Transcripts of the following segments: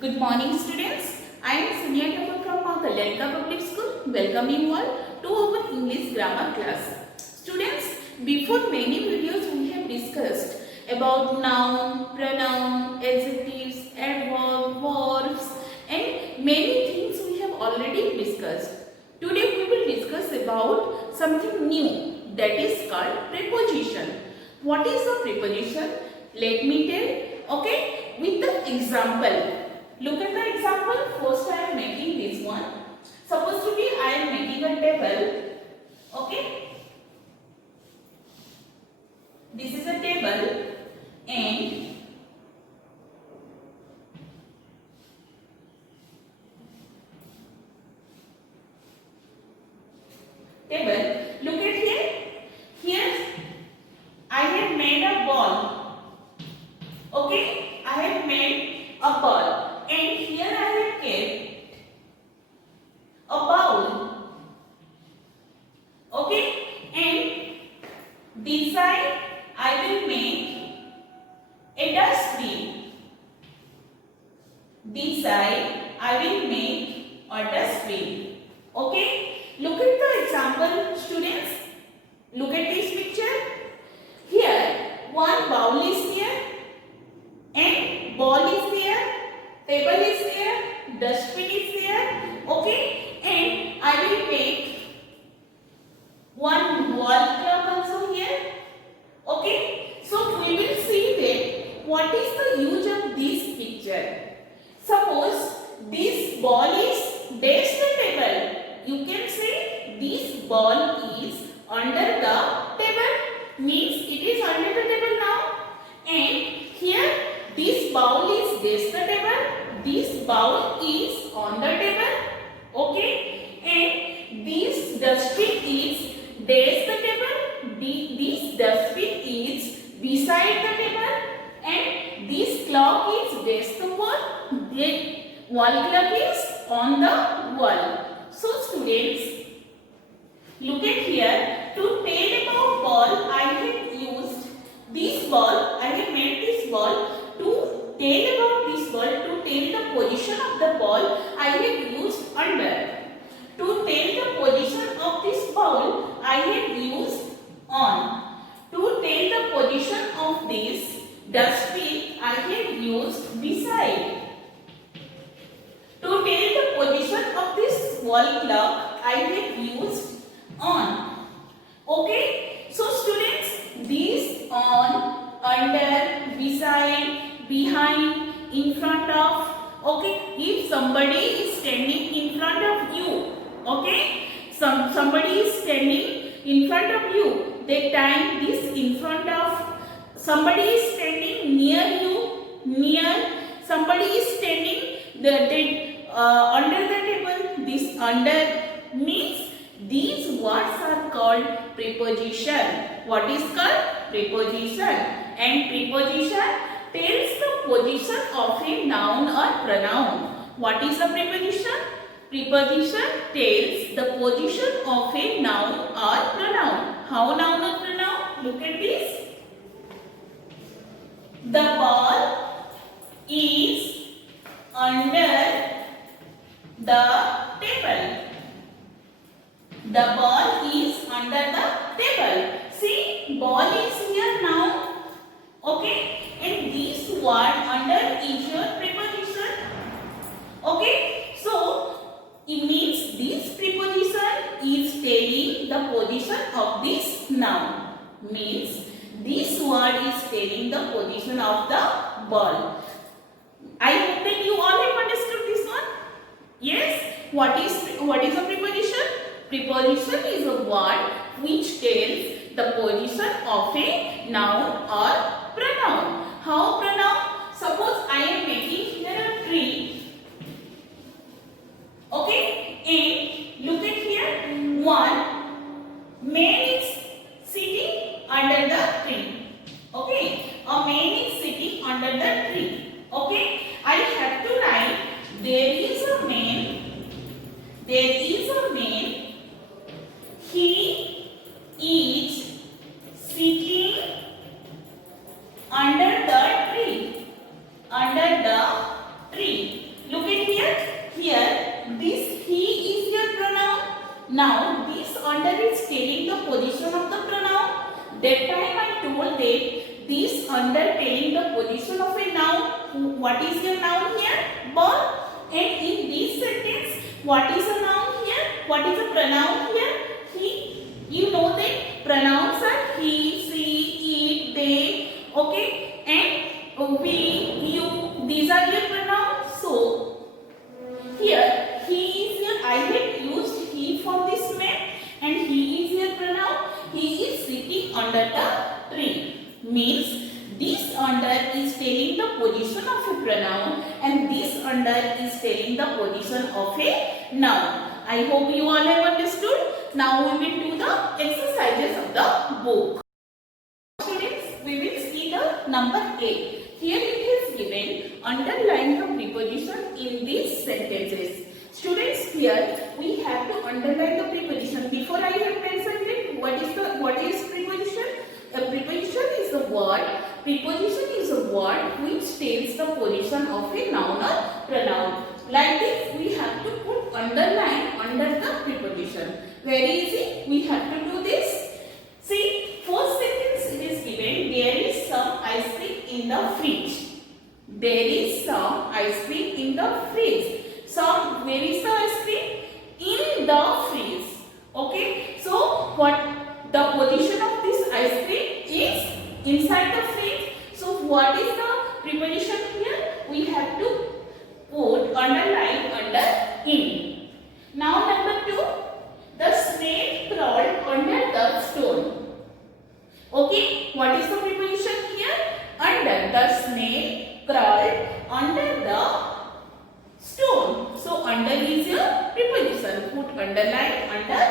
Good morning students. I am Sonia Thakur from Kalyanika Public School. Welcoming you all to our English grammar class. Students, before many videos we have discussed about noun, pronoun, adjectives, adverb, verbs and many things we have already discussed. Today we will discuss about something new, that is called preposition. What is a preposition? Let me tell, okay, with the example. Look at the example. First I am making this one. Suppose to be I am making a table. Okay. This is a table and table. Look at here. Here I have made a ball. Okay. I have made a ball. And here I have kept a bowl. Okay. And this side I will make a dustbin. This side I will make a dustbin. Okay. Look at the example, students. Look at this picture. Here one bowl is there and ball is there. Table is there, dustbin is there, okay, and I will make one wall clock also here, okay. So we will see that what is the use of this picture. Suppose this ball is next the table. You can say this ball is under the table, means it is under the table now, and here this bowl is next the table. This bowl is on the table, okay, and this dustbin is next the table. This dustbin is beside the table, and this clock is next the wall. The wall clock is on the wall. So students, look at here. To tell about ball, I have used this ball. I have made this ball. To tell about this ball, to tell the position of the ball, I have used under. To tell the position of this ball, I have used on. To tell the position of this dustbin, I have used beside. To tell the position of this wall clock, I have used on. Okay? So students, these on, under, beside, behind, in front of, okay, if somebody is standing in front of you, okay, somebody is standing in front of you, that time this in front of, somebody is standing near you, near, somebody is standing under the table, this under, means these words are called preposition. What is called? Preposition. And preposition tells the position of a noun or pronoun. What is a preposition? Preposition tells the position of a noun or pronoun. How noun or pronoun? Look at this. The ball is under the table. The ball is under the table. See, ball is here now. Okay. And this word under is your preposition. Okay. So, it means this preposition is telling the position of this noun. Means this word is telling the position of the ball. I hope that you all have understood this one. Yes. What is a preposition? Preposition is a word which tells the position of a noun or pronoun. How pronoun? Suppose I am making here a tree. Okay? And look at here. One man is sitting under the tree. Okay? A man is sitting under the tree. Okay? I have to write there is a man. There is a man. He is sitting under the tree. Under the tree. position of the pronoun. That time I told that this under telling the position of a noun. What is your noun here? Ball. And in this sentence, what is a noun here? What is a pronoun here? He. You know that pronouns are he, she, it, they. Okay. And we, you. These are your pronouns. So here he is your. I have used he for this map, and he is your pronoun. He is sitting under the tree. Means this under is telling the position of a pronoun, and this under is telling the position of a noun. I hope you all have understood. Now we will do the exercises of the book. Students, we will see the number 8. Here it is given, underline the preposition in these sentences. Students, here we have to underline the preposition. Before I have mentioned it, what is preposition? A preposition is a word. Preposition is a word which tells the position of a noun or pronoun. Like this, we have to put underline under the preposition. Very easy. We have to do this. See, first sentence it is given. There is some ice cream in the fridge. There is some ice cream in the fridge. Some, where is the ice cream? In the fridge. Okay. So what the position of this ice cream is inside the fridge. So what is the preposition here? We have to put underline under in. Now number 2. The snake crawled under the stone. Okay. What is the preposition here? Under. The snake crawled under the stone. So under is your preposition. Put underline under.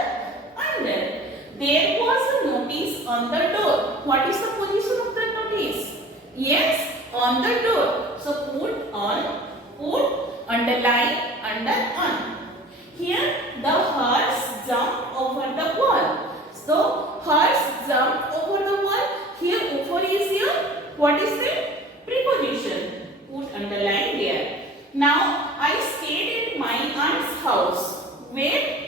There was a notice on the door. What is the position of the notice? Yes, on the door. So put underline on. Here the horse jumped over the wall. So horse jumped over the wall. Here over is your, what is the preposition? Put underline there. Now I stayed at my aunt's house. Where?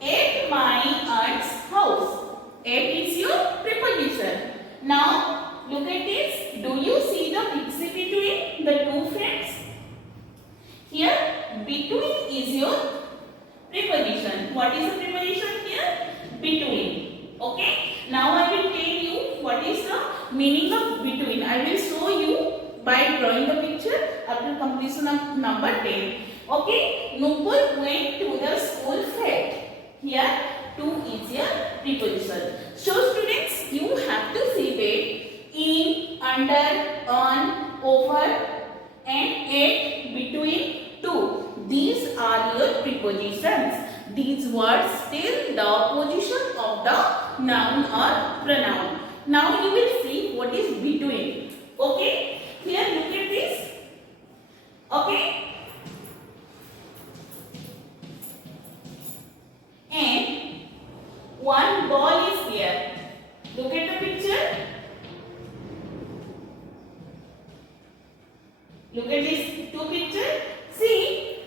At my aunt's house. At is your preposition. Now look at this. Do you see the pixie between the two friends? Here between is your preposition. What is the preposition here? Between. Okay. Now I will tell you what is the meaning of between. I will show you by drawing the picture after completion of number 10. Okay. Nupur went to the school fair. Here to is your preposition. So students, you have to see that in, under, on, over and at, between, to. These are your prepositions. These words tell the position of the noun or pronoun. Now you will see what is between. Okay. Here look at this. Okay. And one ball is here. Look at the picture. Look at these two pictures. See,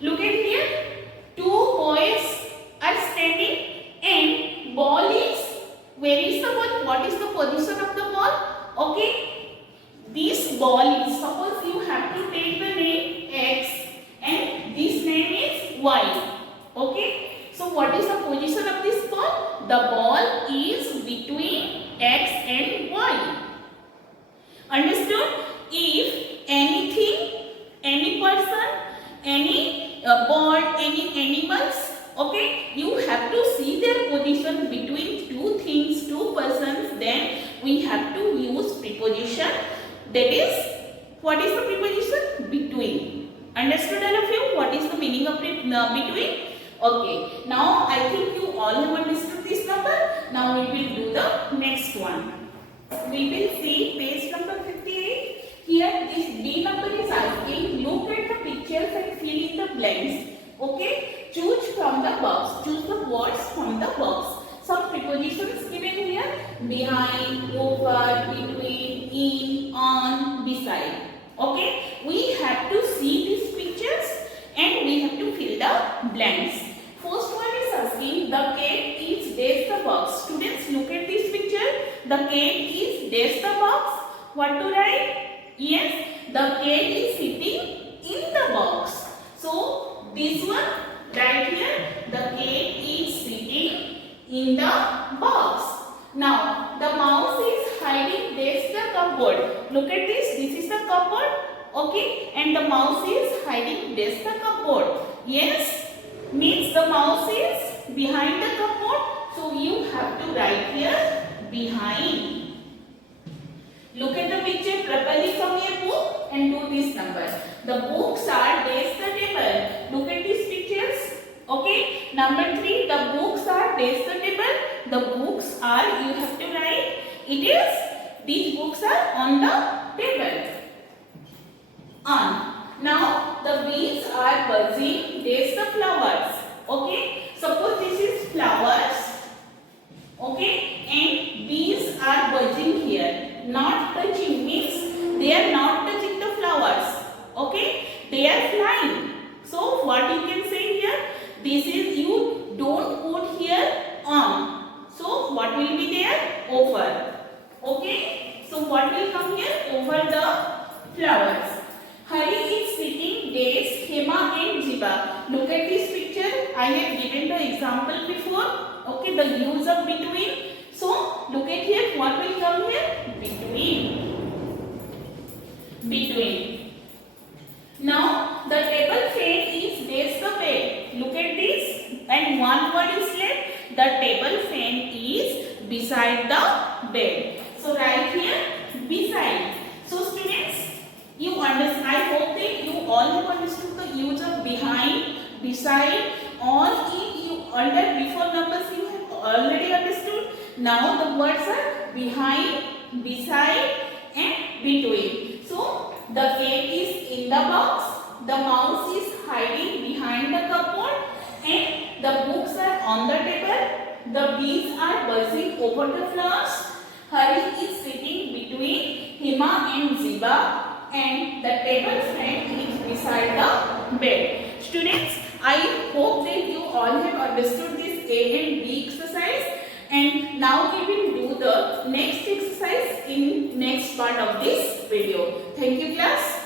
look at here. Two boys are standing and ball is, where is the ball? What is the position of the ball? Okay. This ball is, suppose you have to take the name X and this name is Y. Okay. So what is the position of this ball? The ball is between X and Y. Understood? If anything, any person, any bird, any animals, okay, you have to see their position between two things, two persons, then we have to use preposition. That is, what is the preposition? Between. Understood all of you? What is the meaning of between? Okay, now I think you all have understood this number. Now we will do the next one. We will see page number 58. Here this B number is asking, look at the pictures and fill in the blanks. Okay, choose from the box. Choose the words from the box. Some prepositions given here: behind, over, between, in, on, beside. Okay, we have to see these pictures and we have to fill the blanks. First one is asking, the cat eats dash the box. Students, what to write? Yes, the cat is sitting in the box. So this one right here, the cat is sitting in the box. Now the mouse is hiding beneath the cupboard. Look at this. This is the cupboard. Okay, and the mouse is hiding beneath the cupboard. Yes, means the mouse is behind the cupboard. So you have to write here behind. Look at the picture properly from your book and do this number. The books are beneath the table. Look at these pictures. Okay. Number 3, the books are beneath the table. The books are, you have to write, it is, these books are on the table. On. Now the bees are buzzing beneath the flowers. Okay. Suppose this is flowers. Okay. And bees are buzzing here. Not touching means they are not touching the flowers. Okay. They are flying. So what you can say here? This is, you don't put here on. So what will be there? Over. Okay. So what will come here? Over the flowers. Hari is sitting beneath Hema and Jiba. Look at this picture. I have given the example before. Okay. The use of between. So look at here. What will come here? Between. Between. Now the table fan is beneath the bed. Look at this. And one word is left. The table fan is beside the bed. So right here beside. So students, you understand. I hope that you all have understood the use of behind, beside, on, in. You under before numbers you have already understood. Now the words are behind, beside, and between. So the cat is in the box. The mouse is hiding behind the cupboard, and the books are on the table. The bees are buzzing over the flowers. Hari is sitting between Hima and Ziba, and the table fan is beside the bed. Students, I hope that you all have understood this A and B exercise, and now we will do the next exercise in next part of this video. Thank you, class.